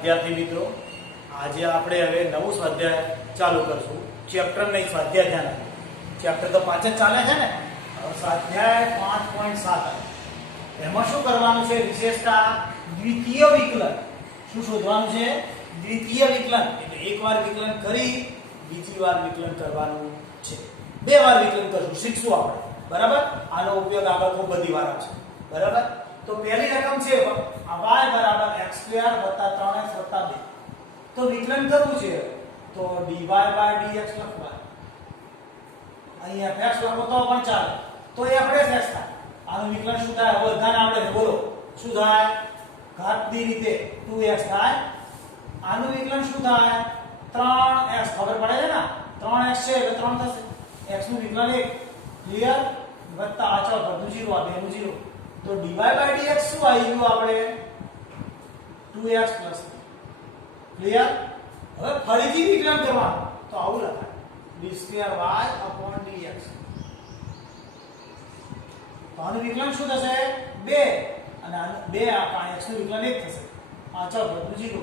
વિદ્યાર્થી મિત્રો, આજે આપણે હવે નવું સ્વાધ્યાય ચાલુ કરશું. ચેપ્ટર નહીં, સ્વાધ્યાય ધ્યાન આપો. ચેપ્ટર તો 5 જ ચાલે છે ને. હવે સ્વાધ્યાય 5.7 એમાં શું કરવાનું છે? વિશેષતા દ્વિતીય વિકલન. શું શોધવાનું છે? દ્વિતીય વિકલન. એટલે એકવાર વિકલન કરી બીજી વાર વિકલન કરવાનું છે. બે વાર વિકલન કરશું, શીખશું આપણે. બરાબર? આનો ઉપયોગ આગળ ખૂબ બધી વાર આવશે. બરાબર? તો પહેલી રકમ છે y બરાબર x² + 3x + 2. તો વિકલન કરવું છે તો dy / dx લખવા. અહીં fx લખો તો પણ ચાલે. તો એ આપણે x થાય. આનું વિકલન શું થાય? હવે બધાને આવડે છે, બોલો શું થાય? ઘાતની રીતે 2x થાય. આનું વિકલન શું થાય? 3x. ખબર પડે છે ને? 3x છે એટલે 3 થશે. x નું વિકલન 1. ક્લિયર? વત્તા આ ચાલો બધું 0, આ બેનું 0. તો dy / dx શું આવી ગયું આપણે? 2x + 3. ક્લિયર? હવે ફરીથી વિકલન કરવાનું તો આવું લખાય d2y/dx. તો આનું વિકલન શું થશે? 2 અને આનું 2 આ x નું વિકલન 1 થશે. આ ચાલો બધું 0.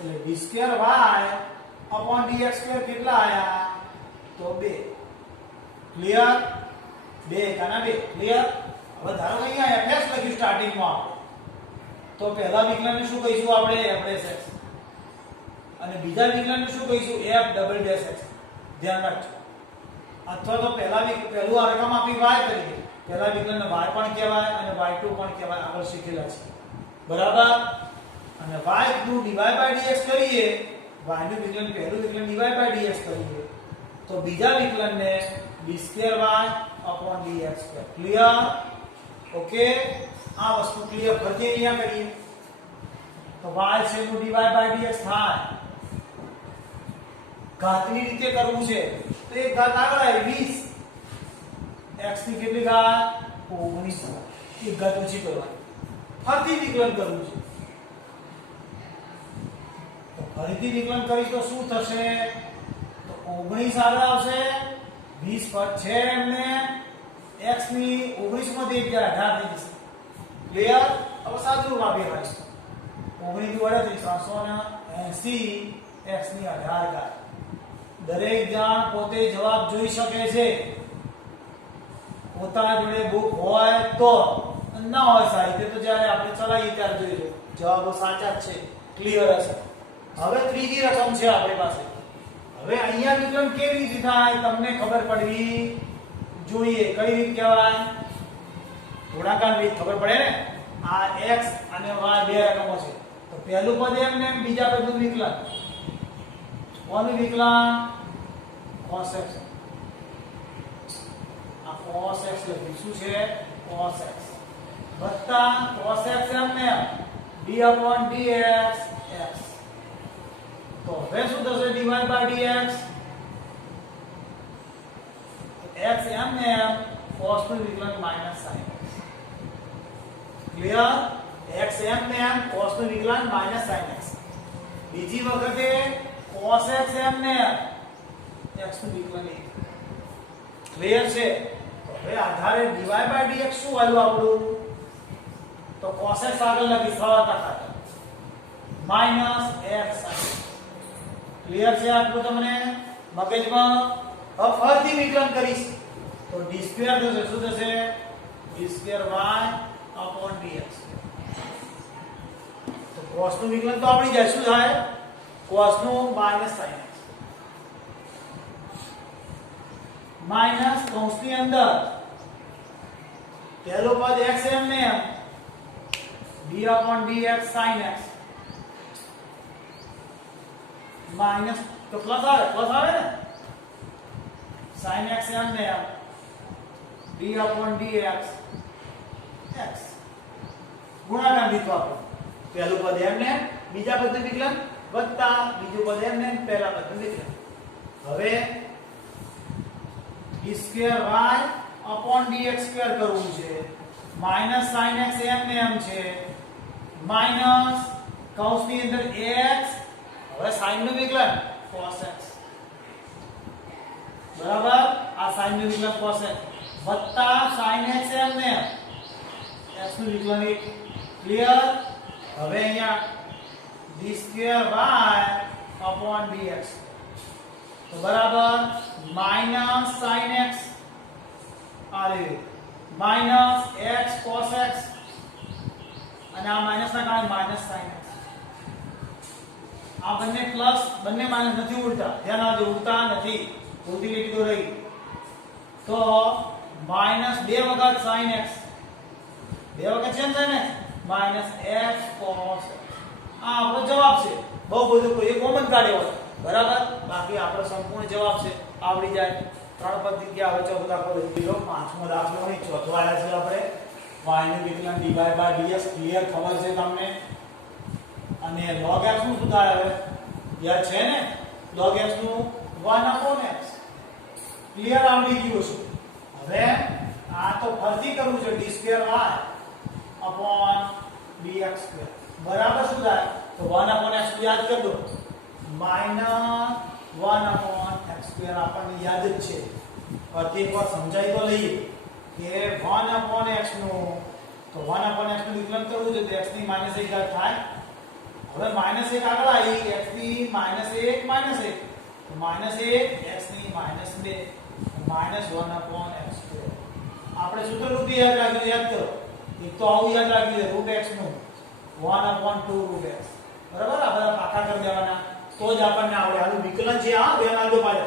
એટલે d2y/dx² કેટલા આયા? તો 2. ક્લિયર? 2 કાના 2. ક્લિયર? હવે ધારો કે અહીંયા fx લખ્યું સ્ટાર્ટિંગમાં, તો પહેલા વિકલનને શું કહીશું આપણે? f'(x) અને બીજા વિકલનને શું કહીશું? f'(x). ધ્યાન રાખજો. અથવા તો પહેલું આ રકમ આપી y તરીકે, પહેલા વિકલનને y પણ કહેવાય અને y2 પણ કહેવાય. આગળ શીખેલા છે. બરાબર? અને y નું dy / dx કરીએ, y નું વિકલન પહેલું વિકલન dy / dx કરીએ, તો બીજા વિકલનને d2y/dx. ક્લિયર? ઓકે, આ વસ્તુ ક્લિયર ફરીથી અહીંયા કરીએ તો y છે નું dy / dx થાય. ઘાતની રીતે કરવું છે તો એક ઘાત આગળ આવી 20. x ની કેટલી ઘાત? 19. એક ઘાત ઓછી કરવાની. ફરીથી વિકલન કરવું છે તો ફરીથી વિકલન કરીશ તો શું થશે? તો 19 આગળ આવશે. 20 પર છે એમને x ની 19 માંથી 1 જાય 18 થઈ જશે. ક્લિયર? હવે સાદું રૂપ આપીએ ભાઈ. 19 વડે 380 x ની 18 ઘાત. દરેક જણ પોતે જવાબ જોઈ શકે છે. પોતાના જોડે બુક હોય તો, ના હોય સાહિત્ય તો જ્યારે આપણે ચલાવીએ ત્યારે જોઈજો. જવાબો સાચા જ છે. ક્લિયર હશે. હવે ત્રીજી રકમ છે આપણી પાસે. હવે અહીંયા વિકલન કેવી રીતે થાય તમને ખબર પડવી જોઈએ. કઈ રીત કહેવાય? ગુણાકાર રીત. ખબર પડે ને? આ x અને y બે રકમો છે તો પહેલું પદ એમને બીજા પદનું વિકલન. કોનું વિકલન? cos x. આ cos x લખ્યું. શું છે? cos x વત્તા cos x એમને d/dx x. તો હવે શું થશે? dy / dx x એમને cos નું વિકલન - sin x. ક્લિયર? x એમને cos નું વિકલન - sin x. બીજી વખતે cos x એમને x નું વિકલન 1. ક્લિયર છે? તો હવે આધારે dy / dx શું આવ્યું આપણું? તો cos x આગળ લખી સરળતા ખાતર -x sin. ક્લિયર છે આટલું તમને મગજમાં? હવે ફરીથી વિકલન કરીશ તો d² થશે. શું થશે? d2y/dx. તો cos નું વિકલન તો આવડી જાય. શું થાય? cos નું -sin x માઈનસ કૌંસની અંદર પહેલો પદ x એમને d/dx sin x માઈનસ તો પ્લસ આવે ને? sin x એમને d/dx x. ગુણાકાર લીધો આપણે. પહેલું પદ એમને બીજા પદનું વિકલન વત્તા બીજું પદ એમને પહેલા પદનું વિકલન. હવે d2y/dx² કરવું છે. -sin x એમ છે માઈનસ કૌંસની અંદર x. હવે sin નું વિકલન cos x. બરાબર? આ sin નું વિકલન cos x વત્તા sin x એમને x નું વિકલન 1. ક્લિયર? હવે અહીંયા d square y upon dx તો બરાબર માઈનસ sin x આ રે માઈનસ x cos x અને આ માઈનસ ના કારણે માઈનસ sin x આ બંને પ્લસ બંને માઈનસ નથી ઉડતા ધ્યાન આપજો ઉડતા નથી ઉલટી લીટી તો રહી તો માઈનસ 2 વખત sin x 2 વખત છે ને sin x minus x cos x આ આપણો જવાબ છે બહુ બધું કોઈ કોમન કાઢ્યો હોય બરાબર બાકી આપણો સંપૂર્ણ જવાબ છે આવડી જાય ત્રણ પદ જગ્યા હવે ચોથો દાખલો લઈ લીધો પાંચમો દાખલો નહીં ચોથો આવ્યા છે આપણે y નું વિકલન dy dx ક્લિયર ખબર છે તમને અને log x નું શું થાય હવે યાદ છે ને log x નું 1/x ક્લિયર આવડી ગયું છે હવે આ તો ફરીથી કરવું છે d square y upon dx square બરાબર શું થાય તો 1/x યાદ કરી દો -1/x square આપણને યાદ જ છે ફરીથી એકવાર સમજાઈ તો લઈએ કે 1/x નું તો 1/x નું વિકલન કરવું છે તો x ની -1 થાય હવે -1 આગળ આવી x ની -1 -1 તો -1 x ની -2 -1/x square આપણે સૂત્ર રૂપે યાદ રાખ્યું યાદ કરો એક તો આવું યાદ રાખ્યું છે √x નું 1/2 √x બરાબર આ બધા પાકા કરી દેવાના તો જ આપણને આવડે આનું વિકલન છે આ બે નાલો પાડે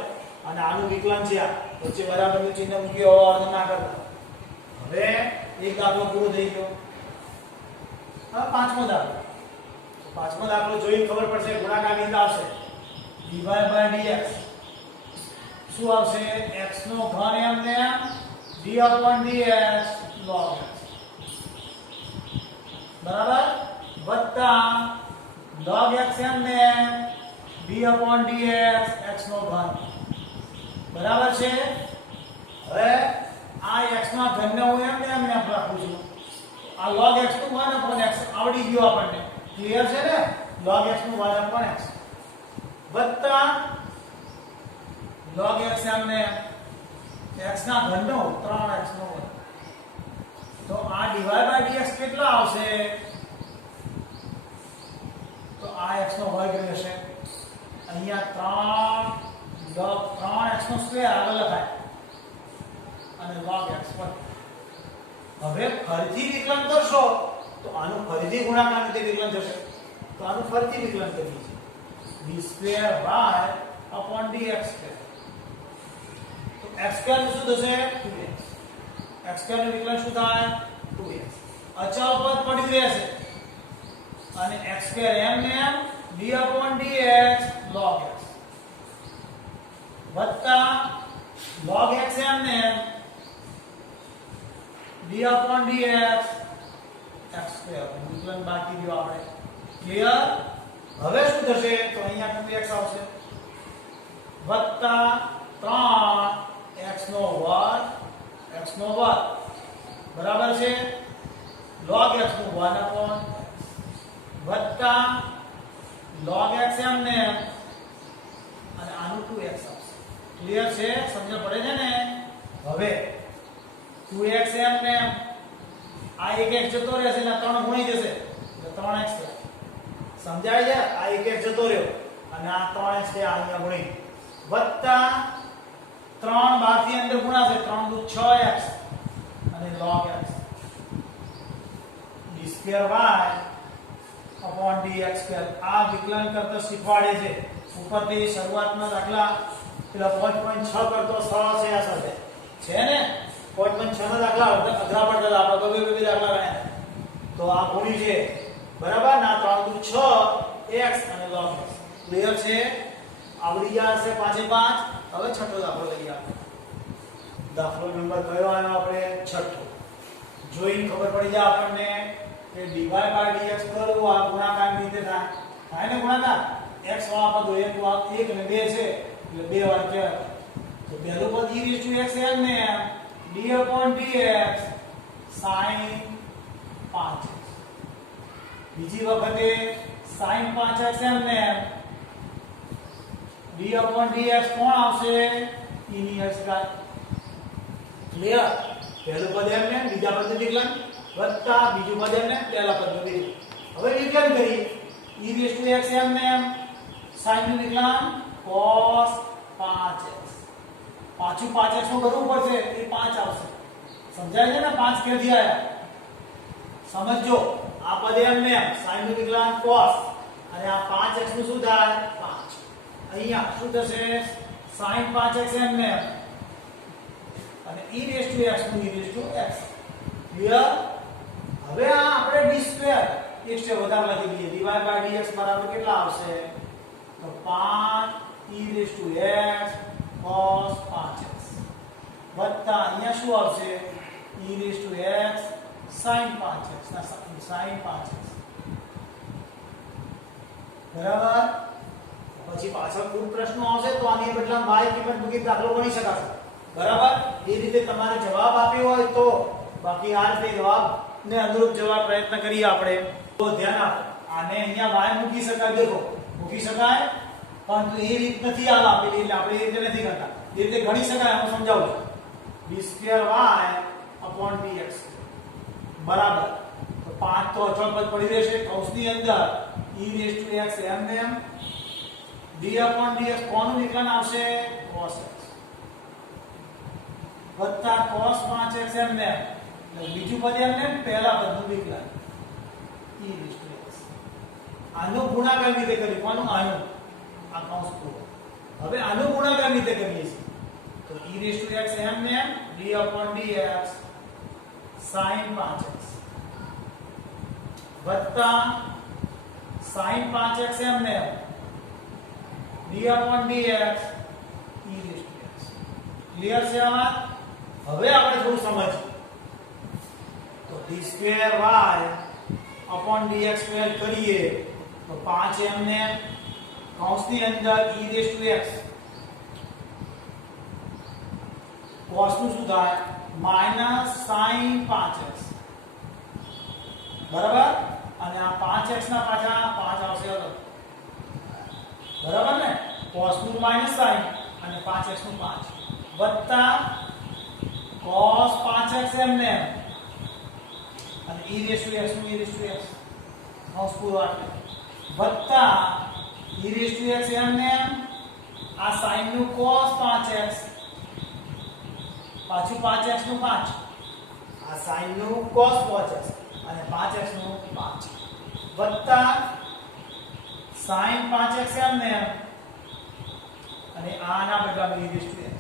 અને આનું વિકલન છે આ વચ્ચે બરાબરનું ચિહ્ન મૂક્યો અર્ધ ના કરતા હવે એક દાખલો પૂરો થઈ ગયો હવે પાંચમો દાખલો જોઈને ખબર પડશે ગુણાકાર રીત આવશે dy dx શું આવશે x નો ઘન એમને d/dx log x બરાબર વત્તા log x એમને d/dx x નો ઘન બરાબર છે હવે આ x ના ઘનને હું એમને રાખું છું આ log x નું 1/x આવડી ગયો આપણને ક્લિયર છે ને log x નું 1/x વત્તા log x એમને x ના ઘનનો 3x નો વર્ગ તો આ dy/dx કેટલા આવશે તો આ x નો વર્ગ રહેશે અહીંયા 3x નો સ્ક્વેર આગળ લખાય અને log x પર હવે ફરીથી વિકલન કરશો તો આનું ફરીથી ગુણાકાર રીતે વિકલન થશે તો આનું ફરીથી વિકલન કરીએ d square y upon dx square તો x square નું શું થશે 2x x square નું વિકલન શું થાય 2x અચળ પદ પડ્યું રહેશે અને x square એમને d/dx log x વત્તા log x એમને d/dx x square વિકલન બાકી રહ્યો આપણે ક્લિયર હવે શું થશે તો અહીંયા 2x આવશે વત્તા 3x નો વર્ગ બરાબર છે log x નું 1/x વત્તા log x એમને અને આનું 2x આવશે ક્લિયર છે સમજ પડે છે ને હવે 2x એમને આ એક x જતો રહેશે એટલે 3 ગુણી જશે એટલે 3x થાય સમજાય છે આ એક x જતો રહ્યો અને આ 3x છે અહીંયા ગુણી વત્તા 3 બાકી અંદર ગુણાશે 3 દુ 6x અને log x d square y upon dx square આ વિકલન કરતા શીખવાડે છે ઉપરથી શરૂઆતમાં દાખલા પેલા 5.6 કરતો સરળ છે આ સાથે છે ને 5.6 ના દાખલા અઘરા પડતા આપણે બે દાખલા ગણ્યા તો આ ગુણી છે બરાબર ના 3 દુ 6x અને log x ક્લિયર છે આવડી ગયા છે 5/5 હવે છઠ્ઠો દાખલો લઈએ આપણે દાખલો નંબર કયો આવ્યો આપણે છઠ્ઠો જોઈને ખબર પડી જાય આપણને કે dy/dx કરવું આ ગુણાકારની રીતે થાય ને ગુણાકાર x વાળા પદો એક અને 2 છે એટલે બે વાર કહેવાય તો પહેલું પદ e⁻x ને d/dx sin 5x બીજી વખતે sin 5x એમને d/dx કોણ આવશે e ની ઘાત ક્લિયર પહેલું પદ એમને બીજા પદનું વિકલન વત્તા બીજું પદ એમને પહેલા પદનું વિકલન હવે વિકલન કરી e રેઝ ટુ x એમને એમ sin નું વિકલન cos 5x પાછું 5x નું કરવું પડશે એ 5 આવશે સમજાય છે ને 5 ક્યાંથી આયા સમજો આ પદ એમને એમ sin નું વિકલન cos અને આ 5x નું શું થાય 5 અહીંયા શું થશે sin 5x એમને એમ અને e રેઝ ટુ x નું e raise to x clear હવે આ આપણે d સ્ક્વેર એક સ્ટેપ વધારે લખી દઈએ dy dx બરાબર કેટલા આવશે તો 5 e raise to x cos 5x વત્તા અહીંયા શું આવશે e raise to x sin 5x ના sin 5x બરાબર પછી પાછળ ખૂબ પ્રશ્નો આવશે તો આની બદલામાં y કિંમત મૂકી દાખલો ગણી શકાશે બરાબર એ રીતે તમારે જવાબ આપ્યો હોય તો બાકી આ રીતે જવાબ ને અનુરૂપ જવાબ પ્રયત્ન કરીએ આપણે તો ધ્યાન આપો આને અહીંયા y મૂકી શકાય દેખો મૂકી શકાય પરંતુ એ રીત નથી આ આપેલી એટલે આપણે એ રીતે નથી કરતા એ રીતે ગણી શકાય હું સમજાવું છું d2y dx બરાબર તો 5 તો અચળ પદ પડી રહેશે કૌંસની અંદર e રેઝ ટુ x એમને એમ d/dx કોનું વિકલન આવશે cos x વત્તા cos 5x એમને એમ બીજું પદ એમને પહેલા પદનું વિકલન e રેઝ ટુ x આનો ગુણાકાર રીતે કરી કોનું આનું આ કૌંસ પૂરો હવે આનો ગુણાકાર રીતે કરીએ છીએ તો e રેઝ ટુ x એમને એમ d/dx sin 5x વત્તા sin 5x એમને એમ d/dx e raise to x clear છે આ વાત હવે આપણે થોડું સમજીએ તો d2y/dx² કરીએ તો 5 એમને કૌંસની અંદર e raise to x cos નું શું થાય -sin 5x બરાબર અને આ 5x ના પાછા 5 આવશે અલગ બરાબર ને cos નું -sin અને 5x નું 5 વત્તા cos 5x એમને અને e રેઝ ટુ x નું e રેઝ ટુ x કૌંસ પૂરો આપે વત્તા e રેઝ ટુ x એમને આ sin નું cos 5x પાછું 5x નું 5 આ sin નું cos 5x અને 5x નું 5 વત્તા sin 5x એમને અને આના બદલામાં e raise to x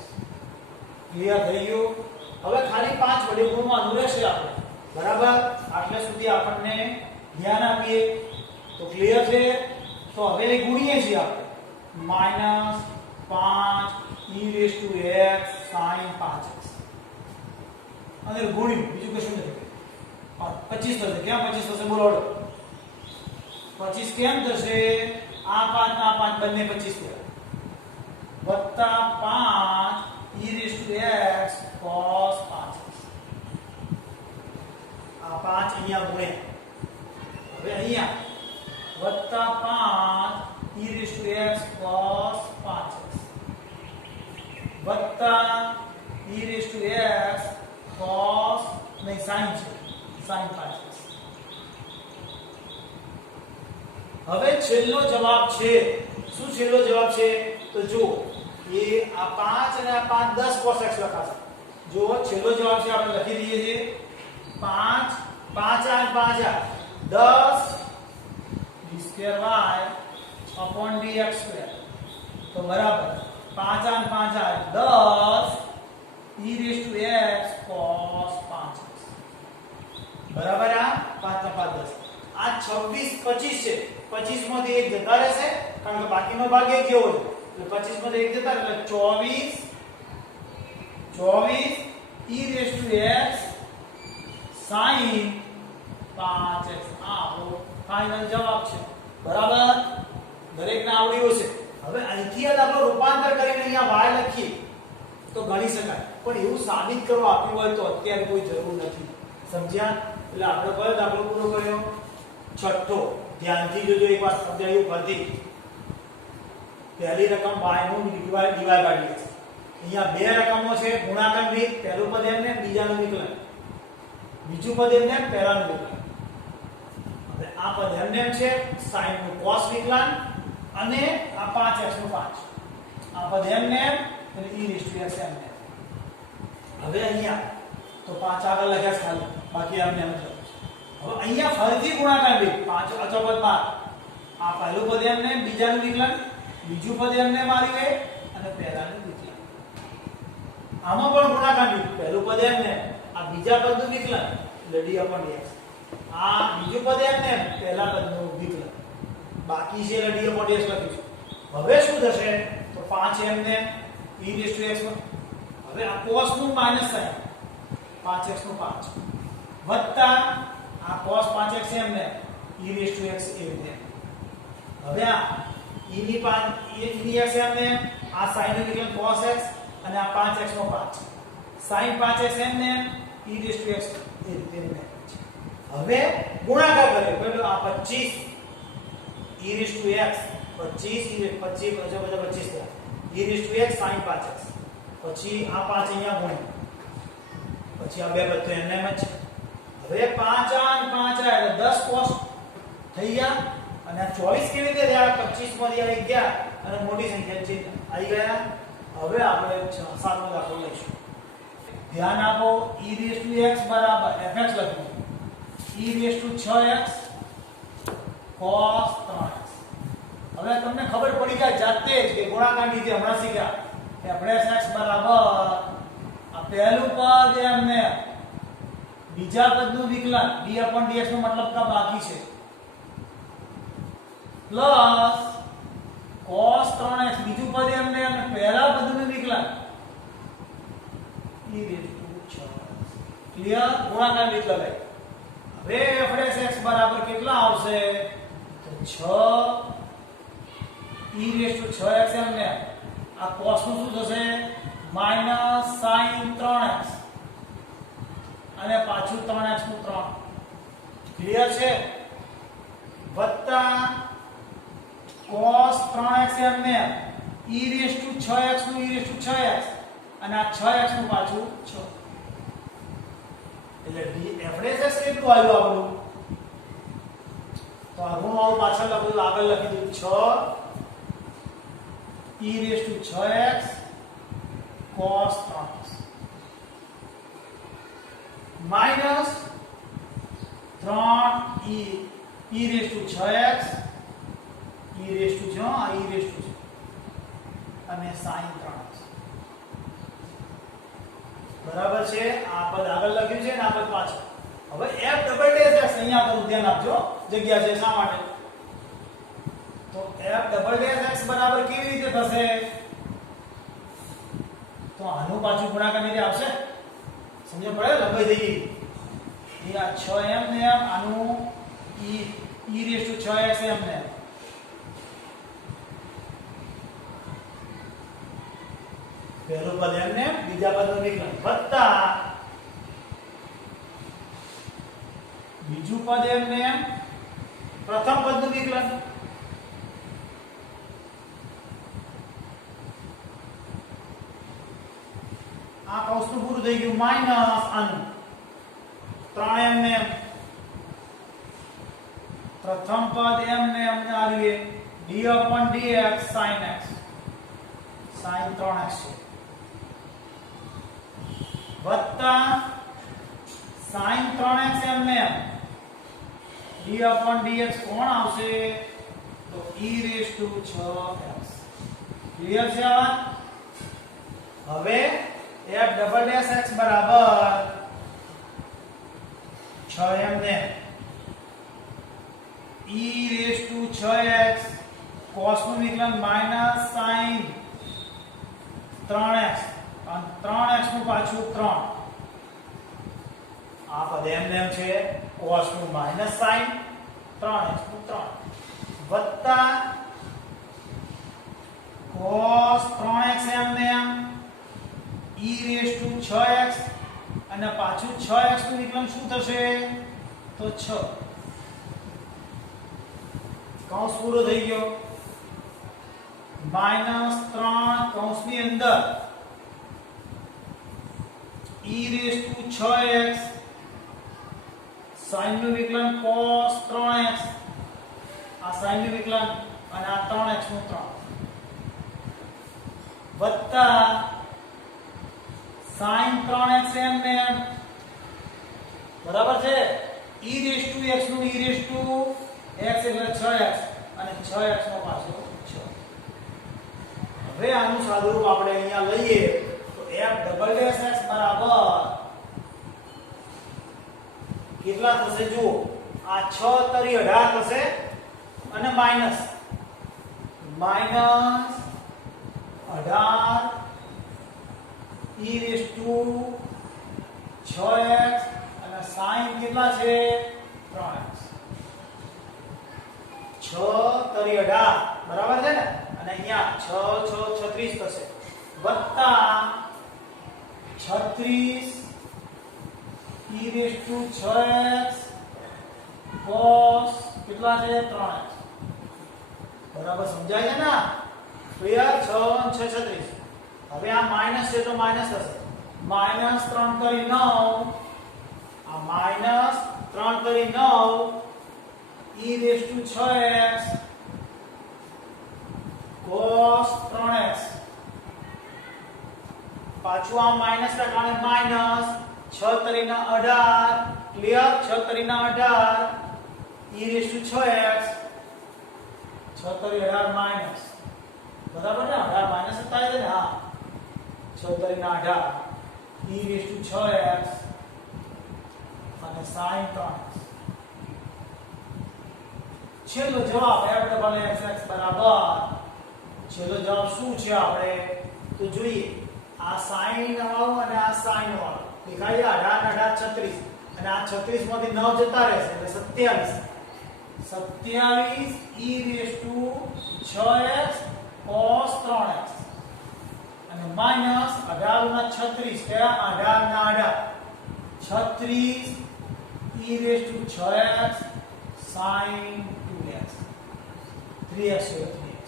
clear થઈ ગયું હવે ખાલી 5 વડે ગુણવાનું રહેશે આપણે બરાબર આટલે સુધી આપણને ધ્યાન આપીએ તો ક્લિયર છે તો હવે ગુણીએ છીએ આપણે -5 e raise to x sin 5x અને ગુણ્યું બીજું કશું નથી 25 થશે કેમ 25 થશે બોલો 25 કેમ થશે આ 5 ના 5 બંને 25 થયા વત્તા 5 e raise to x cos 5x આ 5 અહીંયા ગુણ્યા હવે અહીંયા વત્તા 5 e raise to x cos 5x વત્તા e raise to x cos નહીં sin છે sin 5x હવે છેલ્લો જવાબ છે શું છેલ્લો જવાબ છે તો જો એ આ 5 અને આ 5 10 cos x લખાશે જો છેલ્લો જવાબ છે આપણે લખી દઈએ છીએ 5 5 8 5 10 d2y/dx² તો બરાબર 5 8 5 8 10 e raise to x cos 5x બરાબર આ 5 ના 5 10 આ 26 25 છે 25 માંથી એક જતા રહેશે કારણ કે બાકીનો ભાગ એક જેવો છે એટલે 25 માંથી એક જતા એટલે 24 e raise to x sin 5x આ આપણો ફાઇનલ જવાબ છે બરાબર દરેકને આવડ્યું હશે હવે અહીંથી આ દાખલો રૂપાંતર કરીને અહીંયા y લખીએ તો ગણી શકાય પણ એવું સાબિત કરવા આપ્યું હોય તો અત્યારે કોઈ જરૂર નથી સમજ્યા એટલે આપણે કયો દાખલો પૂરો કર્યો છઠ્ઠો ધ્યાનથી જોજો એકવાર સમજાયું ફરીથી પહેલી રકમ y નું dy dx અહીંયા બે રકમો છે ગુણાકાર રીત પહેલું પદ એમને બીજાનું વિકલન બીજું પદ એમને પહેલાનું વિકલન હવે આ પદ એમને એમ છે, sin નું cos વિકલન અને આ 5x નું 5. આ પદ એમને એમ અને e⁻x એમને. હવે અહીંયા તો 5 આગળ લખ્યા છે ખાલી, બાકી એમને એમ લખ્યું છે. હવે અહીંયા ફરીથી ગુણાકાર બી 5 અચળ પદ 12. આ પહેલું પદ એમને બીજાનું વિકલન, બીજું પદ એમને માર્યું અને પહેલાનું વિકલન. આમાં પણ ગુણાકાર બી પહેલું પદ એમને, આ બીજા પદનું વિકલન એટલે d/dx. આ બીજું પદ એમને પહેલા પદનું વિકલન, બાકી છે એટલે d/dx લખીશું. હવે શું થશે તો 5 એમને e⁻x માં, હવે આ cos નું માઈનસ સાઈન 5x નું 5 વત્તા આ cos 5x એમને e⁻x એમને. હવે આ e⁻x એમને આ sin નું વિકલન cos x અને આ 5x નો 5 sin 5x એમને e⁻x એમને. હવે ગુણાકાર કરીએ બરાબર. આ 25 e⁻x 25 e⁻x sin 5x, પછી આ 5 અહીંયા ગુણ્યા, પછી આ બે પદ તો એમને એમ જ છે. હવે 5 અને 5 એટલે 10 cos થઈ ગયા અને આ 24 કેવી રીતે રહ્યા? 25 માંથી આવી ગયા અને મોટી સંખ્યા છે આવી ગયા. હવે આપણે 7નો દાખલો લઈશું. ધ્યાન આપો, e⁻x બરાબર fx લખવું, e⁻6x cos 3x. હવે તમને ખબર પડી જાય જાતે જ કે ગુણાકારની રીતે હમણાં શીખ્યા fx બરાબર આ પહેલું પદ એમને બીજા પદનું વિકલન d/dx નો મતલબ કા બાકી છે પ્લસ cos 3x બીજું પદ એમને અને પહેલા પદનું વિકલન e⁻6. ક્લિયર? ગુણાકાર રીત લગાય. હવે fx બરાબર કેટલા આવશે તો 6 e⁻6x એમને આ cos નું શું થશે માઈનસ sin 3x અને પાછું 3x નું 3. ક્લિયર છે? વત્તા cos 3x એમને e⁻6x નું e⁻6x અને આ 6x નું પાછું 6. એટલે fx કેટલું આવ્યું આપણું? તો આ હું આવું પાછળ લખું, આગળ લખી દઉં 6 e⁻6x cos 3x minus 3 e⁻6x અને sin 3x. બરાબર છે? આ પદ આગળ લખ્યું છે ને આ પદ પાછળ. હવે f∬x અહીંયા કરું, ધ્યાન આપજો, જગ્યા છે શા માટે? તો f∬x બરાબર કેવી રીતે થશે? તો આનું પાછું ગુણાકાર રીતે આવશે. સમજ પડે? લંબાઈ થઈ ગઈ. એ આ 6m ને આનું e⁻6x એમને પહેલું પદ એમને બીજા પદનું વિકલન વત્તા બીજું પદ એમને પ્રથમ પદનું વિકલન. આ કૌંસનું પૂરું થઈ ગયું માઈનસ આનું 3m ને પ્રથમ પદ એમને અમને આવીએ d/dx sin x sin 3x છે વત્તા sin 3x એમને d/dx કોણ આવશે તો e⁻6x. ક્લિયર છે? હવે f∬x બરાબર 6m ને e⁻6x cos નું વિકલન માઈનસ sin 3x અને 3x નું પાછું 3. આ પદ એમને એમ છે cos નું માઈનસ sin 3x નું 3 વત્તા cos 3x એમને એમ e⁻6x અને પાછું 6x નું વિકલન શું થશે તો 6. કૌંસ પૂરો થઈ ગયો. -3 કૌંસની અંદર e⁻6x sin નું વિકલન cos 3x, આ sin નું વિકલન અને આ 3x નું 3 વત્તા sin 3x એમને બરાબર છે e રેઝ ટુ x નું e રેઝ ટુ x એટલે 6x અને 6x નો પાછો 6. હવે આનું સાદુરૂપ આપણે અહીંયા લઈએ તો f ડબલ ડેશ x બરાબર કેટલા થશે જુઓ આ 6 તરી 18 થશે અને minus 18 e raise two 6x અને sin કેટલા છે 3x 6 તરી 18 બરાબર છે ને અને અહીંયા 6 6 36 થશે વત્તા 36 e raise two 6x cos કેટલા છે 3x બરાબર સમજાય છે ને ક્લિયર 6 6 36 હવે આ માઈનસ છે તો માઈનસ થશે માઈનસ 3 તરી 9 આ માઈનસ 3 તરી 9 e raise two 6x cos 3x પાછું આ માઈનસ ના કારણે માઈનસ 6 તરી ના 18 ક્લિયર 6 તરી ના 18 e રેઝ ટુ 6x 6 તરી 18 માઈનસ બરાબર ને 18 માઈનસ થાય છે ને હા 6 તરી ના 18 e રેઝ ટુ 6x અને sin 3x છેલ્લો જવાબ f ડબલ x બરાબર છેલ્લો જવાબ શું છે આપણે તો જોઈએ આ sin વાળું અને આ sin વાળું દેખાય 18 36 અને આ 36 માંથી 9 જતા રહેશે એટલે 27 e raise two 6x cos 3x અને માઈનસ 18 ના 36 કયા 18 ના 18 36 e raise two 6x sin 2x 3x છે 3x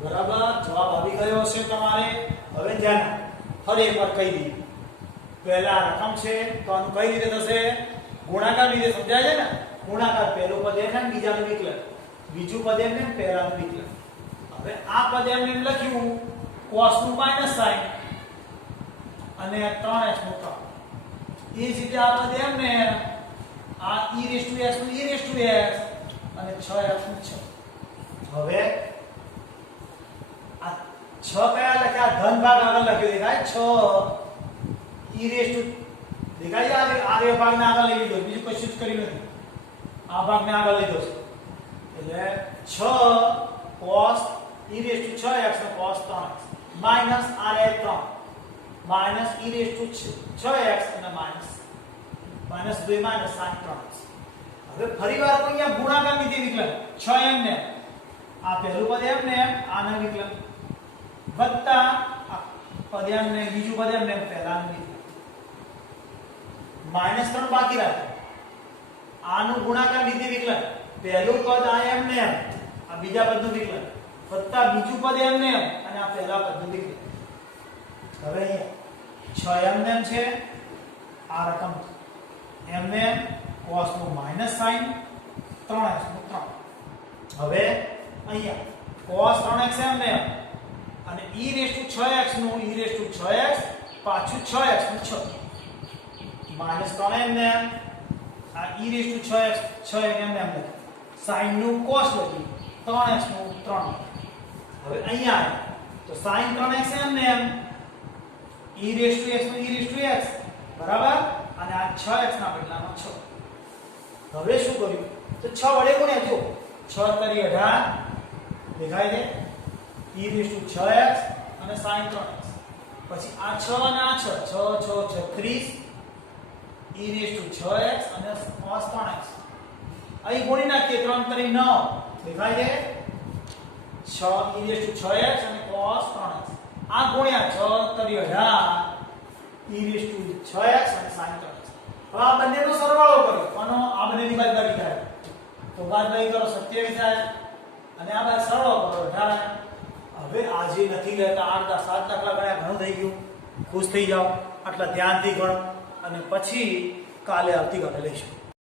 બરાબર જવાબ આવી ગયો હશે તમારે હવે ધ્યાન ફરી એકવાર કહી દઈએ પહેલા રકમ છે તો આનું કઈ રીતે થશે ગુણાકાર રીતે સમજાય છે ને ગુણાકાર પહેલું પદ એમ ને બીજાનું વિકલન બીજું પદ એમ ને પહેલાનું વિકલન હવે આ પદ એમ લખ્યું cos નું માઈનસ sin અને 3x નું 3 એ જ રીતે આ પદ એમ ને આ e રેઝ ટુ x નું e રેઝ ટુ x અને 6x નું 6 હવે આ 6 કયા લખ્યા ધન ભાગ આગળ લખ્યો દેખાય 6 e રેઝ ટુ દેખાય આ ભાગને આગળ લઈ લીધો બીજું કશું જ કર્યું નથી આ ભાગને આગળ લઈ દો એટલે 6 cos e raise two 6x ને cos 3x માઈનસ આ રહે 3 minus e raise two 6x અને માઈનસ 2 માઈનસ sin 3x હવે ફરીવાર કોઈ અહીંયા ગુણાકાર વિધિ વિકલન 6 એમ ને આ પહેલું પદ એમ ને આના વિકલન વત્તા આ પદ એમ ને બીજું પદ એમ ને પહેલાનું વિકલન માઈનસ 3 બાકી રાખો આનું ગુણાકાર વિધિ વિકલન પહેલું પદ આ એમ ને આ બીજા પદનું વિકલન વત્તા બીજું પદ એમ ને અને આ પહેલા પદનું વિકલન હવે અહીંયા 6 એમ ને છે આ રકમ એમ ને cos નું માઈનસ sin 3x નું 3 હવે અહીંયા cos 3x એમ ને અને e રેઝ ટુ 6x નું e રેઝ ટુ 6x પાછું 6x નું 6 માઈનસ 3 એમ ને આ e રેઝ ટુ 6x 6 એમ ને sin નું cos લખ્યું 3x નું 3 હવે અહીંયા તો sin 3x એમ ને e રેઝ ટુ x નું e રેઝ ટુ x બરાબર અને આ 6x ના બદલામાં 6 હવે શું કર્યું તો 6 વડે ગુણ્યા જો 6 તરી 18 દેખાય છે e રેઝ ટુ 6x અને sin 3x પછી આ 6 અને આ 6 6 6 36 e રેઝ ટુ 6x અને cos 3x અહીં ગુણી નાખીએ 3 તરી 9 દેખાય છે 6 e રેઝ ટુ 6x અને cos 3x આ ગુણ્યા 6 તરી 18 e રેઝ ટુ 6x અને sin 3x હવે આ બંનેનો સરવાળો કરો આનો આ બંનેની બાદબાકી થાય તો બાદબાકી કરો 27 થાય અને આ બાદ સરવાળો કરો 18 હવે આજે નથી લેતા 8 7 દાખલા ગણ્યા ઘણું થઈ ગયું ખુશ થઈ જાઓ આટલા ધ્યાનથી ગણો અને પછી કાલે આવતીકાલે લઈશું.